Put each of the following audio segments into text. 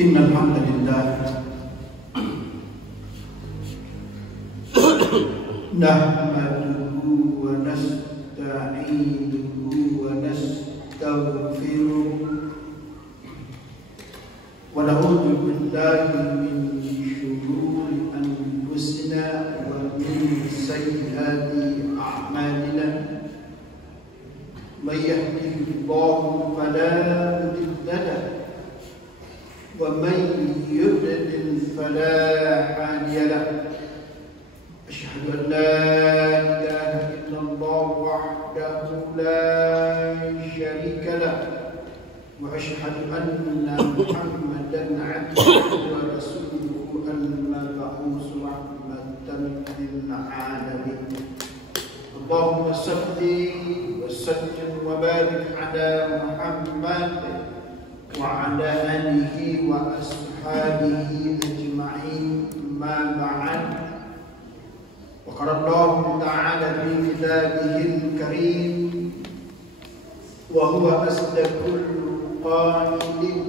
إن الحمد لله نحمده ونستعينه ونستغفره ونعوذ بالله من شرور أنفسنا ومن سيئات أعمالنا من يهده الله فلا مضل له ومن يضلل فلا هادي له أشهد أن لا إله إلا الله وحده لا شريك له وأشهد أن محمدا عبده ورسوله المبعوث رحمة للعالمين اللهم صل وسلم وبارك على محمد وعلى آله وأصحابه أجمعين ما بعد وقال الله تعالى في كتابه الكريم وهو أصدق القائلين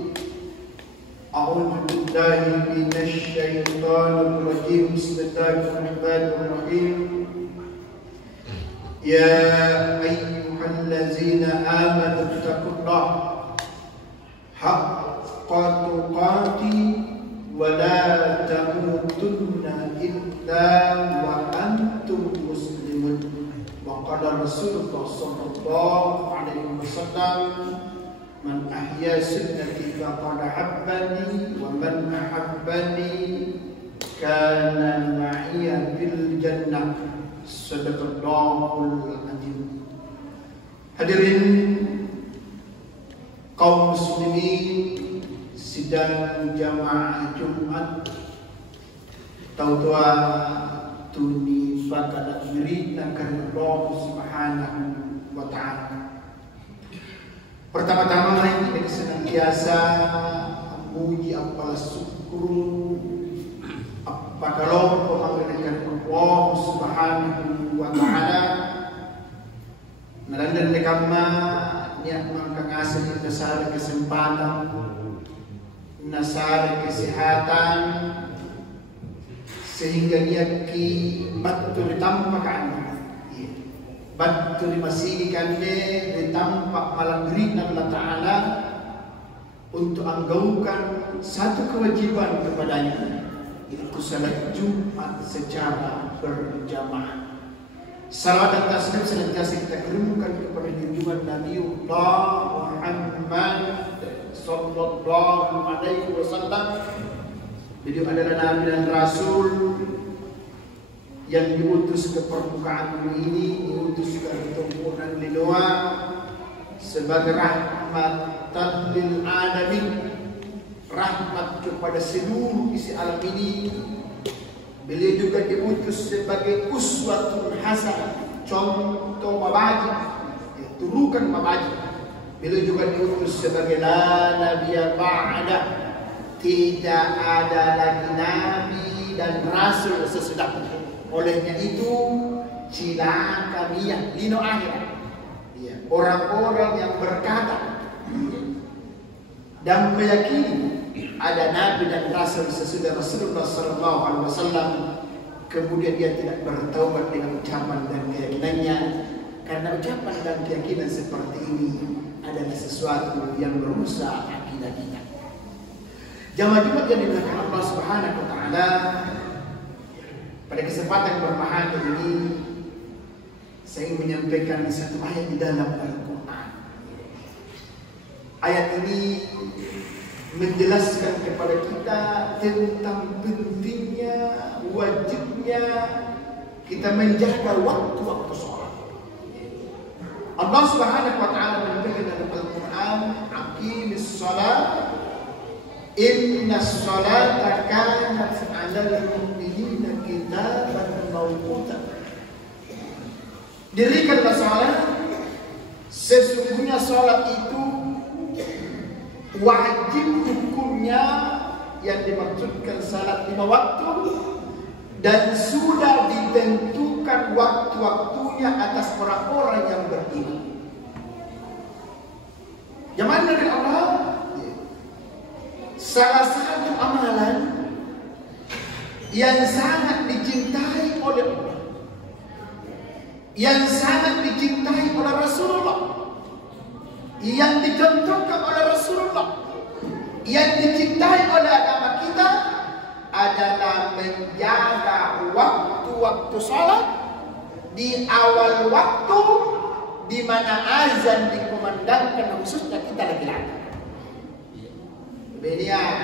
أعوذ بالله من الشيطان الرجيم بسم الله الرحمن الرحيم يا أيها الذين آمنوا اتقوا الله حق تقاته ولا تموتن إلا وأنتم مسلمون وقال رسول الله صلى الله عليه وسلم من أحيا سنتي فقد أحبني ومن أحبني كان معي في الجنة صدق الله العظيم. Hadirin kaum muslimin sidang jamaah Jumat tautua tuni pada merita karena Allah Subhanahu wa taala. Pertama-tama mari kita senantiasa memuji apa syukur apa kalau pemanggilan Allah Subhanahu wa taala nalandan lekama niat mengkasih nasara kesempatan nasara kesehatan sehingga dia ki batu ditampak batu dimasihkan ditampak malam beri Allah Ta'ala untuk anggaukan satu kewajiban kepadanya yaitu salat Jumat secara berjamaah. Salawat dan taslim senantiasa kita kirimkan kepada junjungan Nabiullah Muhammad sallallahu alaihi wasallam. Beliau adalah nabi dan rasul yang diutus ke permukaan bumi ini, diutus ke tumpuan liloa sebagai rahmatan lil alamin, rahmat kepada seluruh isi alam ini. Beliau juga diutus sebagai uswatun hasanah, contoh mabaji, turukan mabaji. Beliau juga diutus sebagai la nabiyya ba'da, tidak ada lagi nabi dan rasul sesudahnya. Olehnya itu cilaka kami lino akhirat. Orang-orang yang berkata dan meyakini ada nabi dan rasul sesudah Rasulullah sallallahu alaihi wasallam, kemudian dia tidak bertaubat dengan ucapan dan keyakinannya, karena ucapan dan keyakinan seperti ini adalah sesuatu yang merusak akidah kita. Jamaah Jumat yang dimuliakan Allah Subhanahu wa taala, pada kesempatan berbahagia ini saya ingin menyampaikan satu ayat di dalam Al-Quran. Ayat ini menjelaskan kepada kita tentang pentingnya, wajibnya kita menjaga waktu-waktu sholat. Allah Subhanahu wa taala menyampaikan dalam Al-Quran, aqimis shalah innas salata kanat 'alal mu'minina kitaban mawquta. Dirikanlah salat, sesungguhnya salat itu wajib hukumnya, yang dimaksudkan salat 5 waktu dan sudah ditentukan waktu-waktunya atas orang-orang yang beriman. Zaman dari Allah salah satu amalan yang sangat dicintai oleh Allah, yang sangat dicintai oleh Rasulullah, yang dicontohkan oleh Rasulullah, yang dicintai oleh agama kita adalah menjaga waktu-waktu sholat di awal waktu di mana azan dikumandangkan, khususnya kita laki-laki. Beliau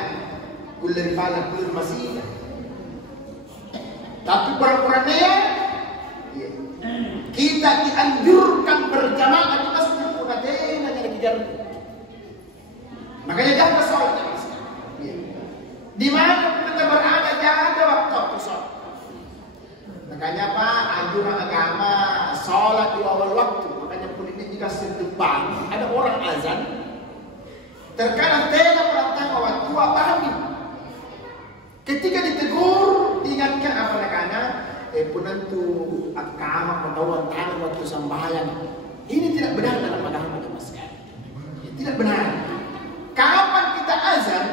kulir fala kulir masih. Tapi perempuannya kita dianjurkan berjamaah di masjid Madinah yang dikejar. Makanya jaga sholat. Di mana kita berada jaga waktu sholat. Makanya Pak, anjuran agama sholat di awal waktu. Makanya pun ini jika sedepan ada orang azan, terkadang tidak perhatikan waktu apa habis. Ketika ditegur, diingatkan apa nakana, penentu agama pengetahuan tangan waktu sembahyang. Ini tidak benar dalam agama kita sekali. Tidak benar. Kapan kita azan?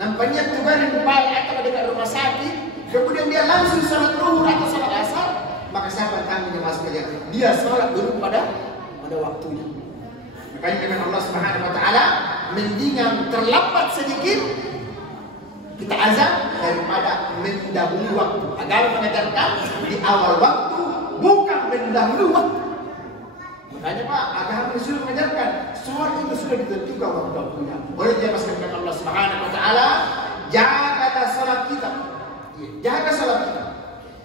Nampaknya tugarin kepala atau dekat rumah sakit, kemudian dia langsung salat zuhur atau salat asar, maka siapa kami jemaah sekalian? Dia salat dulu pada waktunya. Makanya dengan Allah Subhanahu wa taala mendingan terlambat sedikit kita azan daripada mendahului waktu. Agama mengajarkan di awal waktu, bukan mendahului waktu. Makanya Pak, agama sudah mengajarkan sholat itu sudah ditentukan waktu-waktunya. Oleh jemaah sekalian Allah Subhanahu wa taala, jagalah salat kita. Jaga salat kita.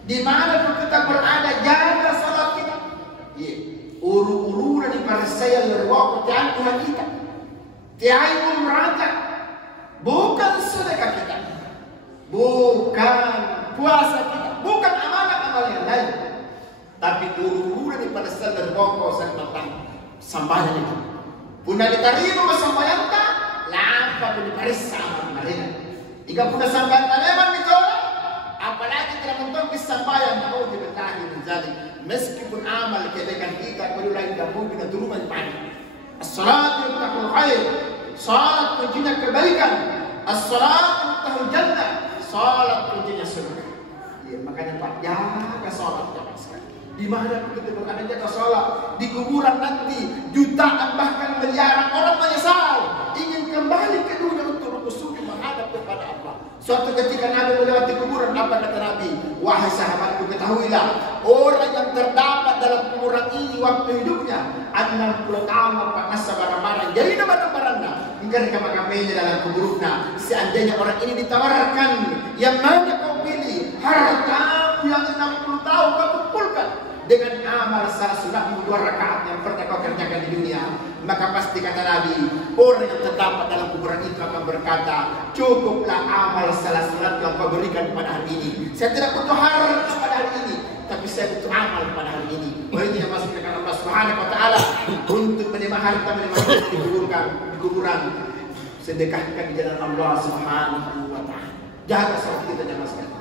Di mana pun kita berada, jaga salat kita. Uru-uru dari para saya lerwak Tuhan kita. Tiai umrata, bukan sedekah kita, bukan puasa kita, bukan amal-amal yang lain, tapi uru-uru dari para saya lerwak tentang sambahan itu. Puna diterima sambahan ta, lampa pun diparisa mereka. Jika puna sambahan taleman ditolak, apalagi telah mentok sambahan mau dibetahi menjadi. Meskipun amal kebaikan kita perlu lagi gabung dengan turunan pagi. As-salatu yaftahul khair. Salat kuncinya kebaikan. As-salatu yaftahul jannah. Salat kuncinya surga. Ya, makanya Pak, jaga salat jangan sekali. Di mana kita berada jaga salat, di kuburan nanti jutaan bahkan miliaran orang menyesal ingin kembali ke dunia untuk bersyukur menghadap kepada Allah. Suatu ketika Nabi melewati kuburan, apa kata Nabi? Wahai sahabatku, ketahuilah, orang yang terdapat dalam kuburan ini waktu hidupnya 60 tahun panas sabar-sabaran. Jadi barang-barangnya hingga kamakamenya dalam kuburnya. Seandainya orang ini ditawarkan, yang mana kau pilih? Harta yang 60 tahun kau kumpulkan dengan amal salat sunat 2 rakaat yang pernah kau kerjakan di dunia, maka pasti kata Nabi, orang yang terdapat dalam kuburan itu akan berkata, cukuplah amal salat sunat yang kau berikan pada hari ini. Saya tidak butuh harta pada hari ini, tapi saya butuh amal pada hari ini. Oleh itu yang masuk ke Allah Subhanahu wa taala untuk menerima harta di kuburan, sedekahkan di jalan Allah Subhanahu wa taala. Jaga salat kita jangan sekali.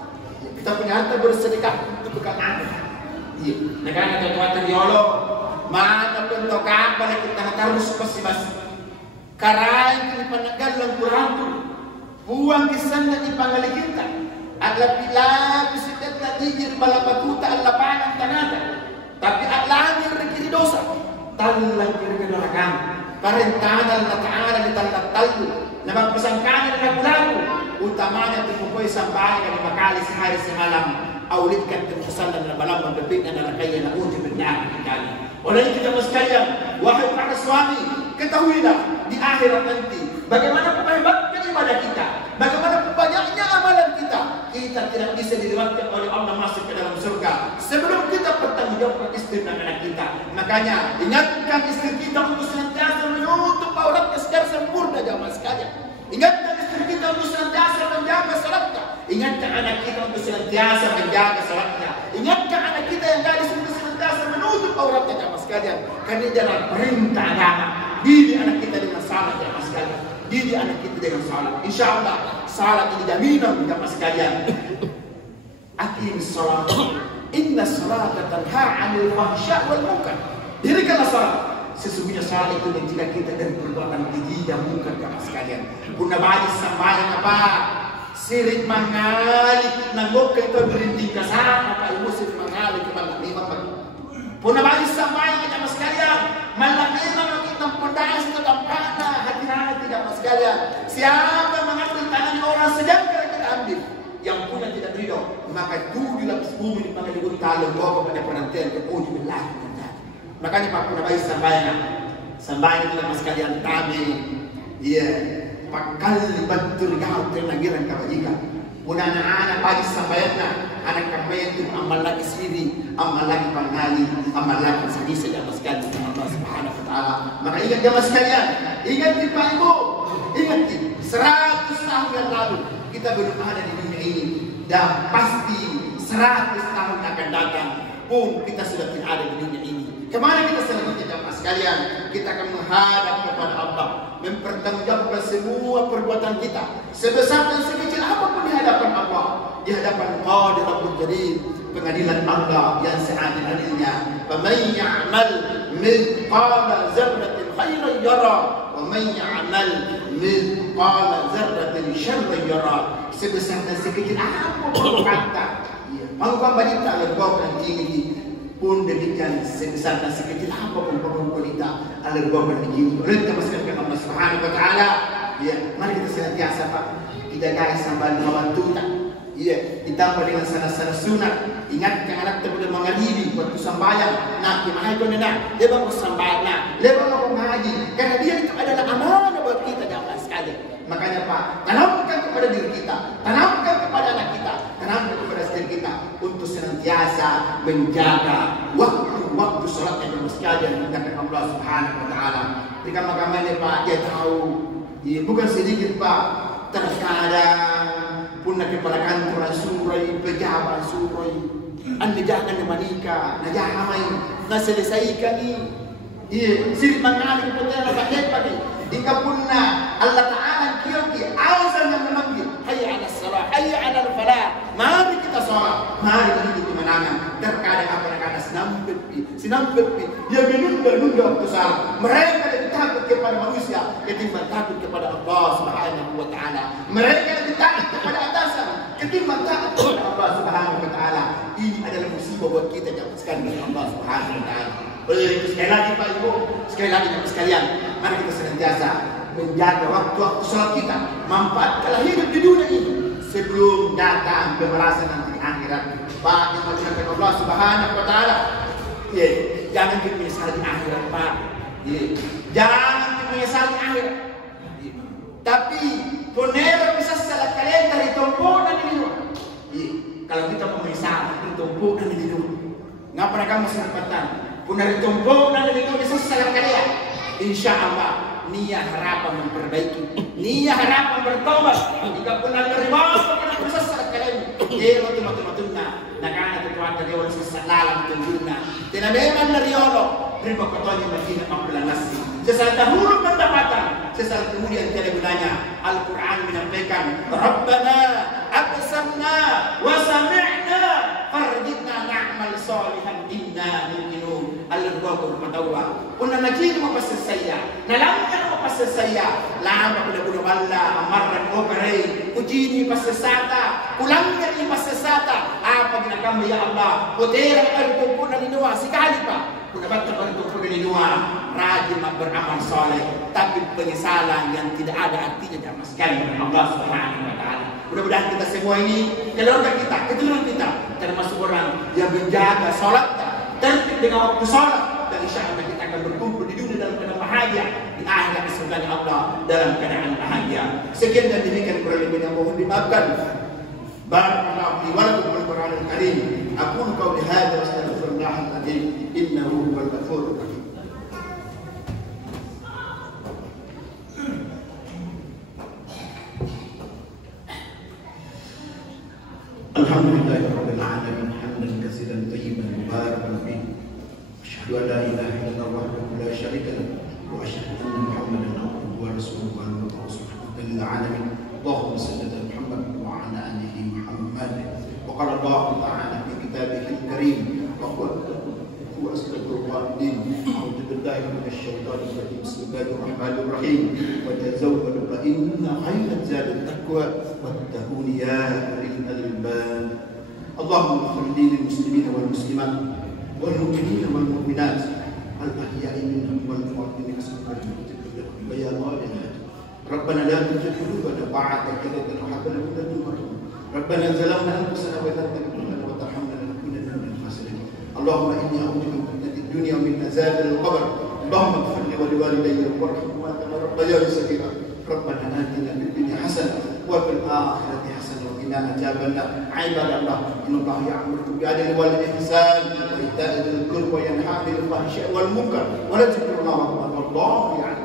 Kita punya harta bersedekah untuk bukan amal. Negara kekuatan dialog mana bentuk apa yang kita harus pesimas karai ini panagal lang kurantu buang kisana di pangali kita adalah lapis sitet na digir balapatuta ang lapangan tanada tapi atlangin rekiri dosa talang kiri kenarakan parintanan na taala di talatalo na magpasangkanan na kulago utamanya tipukoy sambahay ka ni makali si hari si malam aulitkan terkesan dan balam berbeda dalam kaya na uji benar kali. Oleh itu jemaah sekalian, wahai para suami, ketahuilah di akhirat nanti bagaimana hebatnya ibadah kita, bagaimana banyaknya amalan kita, kita tidak bisa diriwayatkan oleh Allah masuk ke dalam surga sebelum kita bertanggungjawab istri dan anak kita. Makanya ingatkan istri kita untuk senantiasa menutup auratnya secara sempurna jemaah sekalian. Ingatkan istri kita untuk senantiasa menjaga salatnya. Ingatkan anak kita untuk senantiasa menjaga salatnya. Ingatkan anak kita yang gadis untuk senantiasa menutup auratnya jemaah sekalian. Karena jalan perintah agama. Didik anak kita dengan salat jemaah sekalian. Didik anak kita dengan salat. Insyaallah salat ini jaminan jemaah sekalian. Aqimis salat. Inna salata tanha 'anil fahsya wal munkar. Dirikanlah salat. Sesungguhnya salat itu mencegah kita dari perbuatan keji didamukan jamaah sekalian. Puna balik sambayan apa? Sirik mangalik nangok ke itu berhenti kasar apa ibu sirik mangalik ke malam lima pagi. Puna balik sambayan jamaah sekalian. Malam lima kita pendas itu tampaknya hati-hati jamaah sekalian. Siapa mengambil tangan orang sedang kita ambil. Yang punya tidak ridho, maka 7 lapis bumi di mana diguntal bawa kepada penantian ke uji billah. Makanya Pak Puna bayi sambayan itu jamaah sekalian kami. Iya. Pakal betul kau ternagiran kawajikan. Puna anak-anak pagi sambayana, anak kami itu amal lagi sendiri, amal lagi pangali, amal lagi sedih jamaah sekalian Allah Subhanahu Wa Taala. Maka ingat jamaah sekalian, ingat Pak Ibu, ingat 100 tahun yang lalu kita belum ada di dunia ini, dan pasti 100 tahun akan datang pun kita sudah tidak ada di dunia ini. Kemana kita selanjutnya jamaah sekalian? Kita akan menghadap kepada Allah, mempertanggungjawabkan semua perbuatan kita, sebesar dan sekecil apapun di hadapan Allah, di hadapan Qadir Rabbul Jalil, pengadilan Allah yang seadil-adilnya. Faman ya'mal mithqala dzarratin khairan yara, wa man ya'mal mithqala dzarratin syarran yara. Sebesar dan sekecil apapun kata, mangkang balita lerbakan tinggi pun demikian sebesar dan sekecil apapun wanita alerbakan tinggi. Oleh kita masukkan Allah Subhanahu Wa Taala. Ya, mari kita senantiasa Pak kita guys sambil membantu tak. Ya, ditambah dengan sana-sana sunat. Ingatkan anak kita boleh mengaliri waktu sambayang. Nah, gimana itu nak? Dia baru sambayang nak. Dia baru mengaji. Karena dia itu adalah amanah buat kita jamaah sekalian. Makanya Pak, tanamkan kepada diri kita, tanamkan kepada anak kita, tanamkan kepada istri kita untuk senantiasa menjaga waktu-waktu sholatnya jamaah sekalian menggunakan Allah Subhanahu Wa Taala. Jika makamnya Pak, dia tahu, ya, bukan sedikit Pak, terkadang pun nak kepala kantor surai, pejabat surai, anda jangan menikah, najahamai, naselesaikan ini. Iya, sirik mengalir kepada rakyat pagi. Jika punna Allah Taala kioki azan yang memanggil, hayya 'ala salat, hayya 'ala falah. Mari kita salat, mari kita hidup kemenangan. Terkadang apa-apa sinampepi, dia menunda waktu salat. Mereka lebih takut kepada manusia ketimbang takut kepada Allah Subhanahu Wa Taala. Mereka lebih takut kepada atasan ketimbang takut kepada Allah Subhanahu Wa Taala. Ini adalah musibah buat kita jamaah sekalian Allah Subhanahu Wa Taala. Sekali lagi Pak Ibu, sekali lagi jamaah sekalian, mari kita senantiasa menjaga waktu-waktu sholat kita, manfaatkanlah hidup di dunia ini sebelum datang pembalasan nanti di akhirat. Pak, yang menjadikan Allah Subhanahu Wa Taala, ya, jangan kita menyesal di akhirat Pak, ya, jangan kita menyesal di akhirat, ya. Tapi ponero bisa salah kalian dari tombol dan ini, ya. Kalau kita menyesal dari tombol dan ini, ngapa kamu sempatan? Punari tombol dan ini bisa salah kalian. Insya Allah niat harapan memperbaiki, niat harapan bertobat. Jika punari riba, punari bisa salah kalian. Dia matu-matu-matuna, nakana tuan dari orang sisa lalam tunjuna. Tinabeman dari Allah, riba kotonya Madinah mampulan nasi. Sesaat dahulu pendapatan, sesaat kemudian tiada gunanya. Al-Quran menyampaikan, Rabbana absarna wa sami'na farjidna na'mal salihan inna mu'minun. Al-Ghafur matawa. Una najid mo pasasaya. Nalamnya mo pasasaya. Lama ko na bunawala amarran operay. Ujini pasasata. Ulangnya ni pasasata. Apa ginagawa ya Allah? Putera ang tungkol na linuwa. Sikali pa. Kung dapat ang tungkol na linuwa, rajin beramal soleh. Tapi penyesalan yang tidak ada artinya jamaah sekalian dengan Allah Subhanahu Wa Taala. Mudah-mudahan kita semua ini, keluarga kita, keturunan kita, termasuk orang yang menjaga sholatnya, tertib dengan waktu sholat, dan insya Allah kita akan berkumpul di dunia dalam keadaan bahagia, di akhirat di surga Allah dalam keadaan bahagia. Sekian dan demikian kurang lebihnya mohon dimaafkan. Barakallahu fi wa lakum bil Qur'anil Karim. Aqulu qawli hadza wa astaghfirullahal azim innahu huwal ghafurur rahim. Alhamdulillahi rabbil alamin hamdan katsiran thayyiban mubarakan fihi. Asyhadu an la ilaha illallah wahdahu la syarika lahu wa asyhadu anna Muhammadan abduhu wa rasuluhu al-mab'uts rahmatan lil alamin. Allahumma shalli ala Muhammad wa ala alihi Muhammad. Wa qala Allah ta'ala fi kitabihil karim wa qul huwa astaghfirullahaladzim. A'udzu billahi minasy الشيطان الرجيم. بسم الله الرحمن الرحيم. وتزودوا فإن خير الزاد التقوى واتقون يا أولي الألباب. اللهم اغفر للمسلمين والمسلمات والمؤمنين والمؤمنات الأحياء منهم والأموات إنك سميع قريب يا الله يا هادي. ربنا لا تزغ قلوبنا بعد إذ هديتنا وهب لنا من لدنك رحمة. ربنا ظلمنا أنفسنا وإن لم تغفر لنا وترحمنا لنكونن من الخاسرين. اللهم إني أعوذ بك من فتنة الدنيا ومن عذاب القبر. اللهم اغفر لي ولوالدي وارحمهما كما ربياني صغيرا. ربنا آتنا في الدنيا حسنة وفي الآخرة حسنة وقنا عذاب النار. عباد الله إن الله يأمركم بالعدل والإحسان وإيتاء ذي القربى وينهى عن الفحشاء والمنكر ولذكر الله أكبر والله يعلم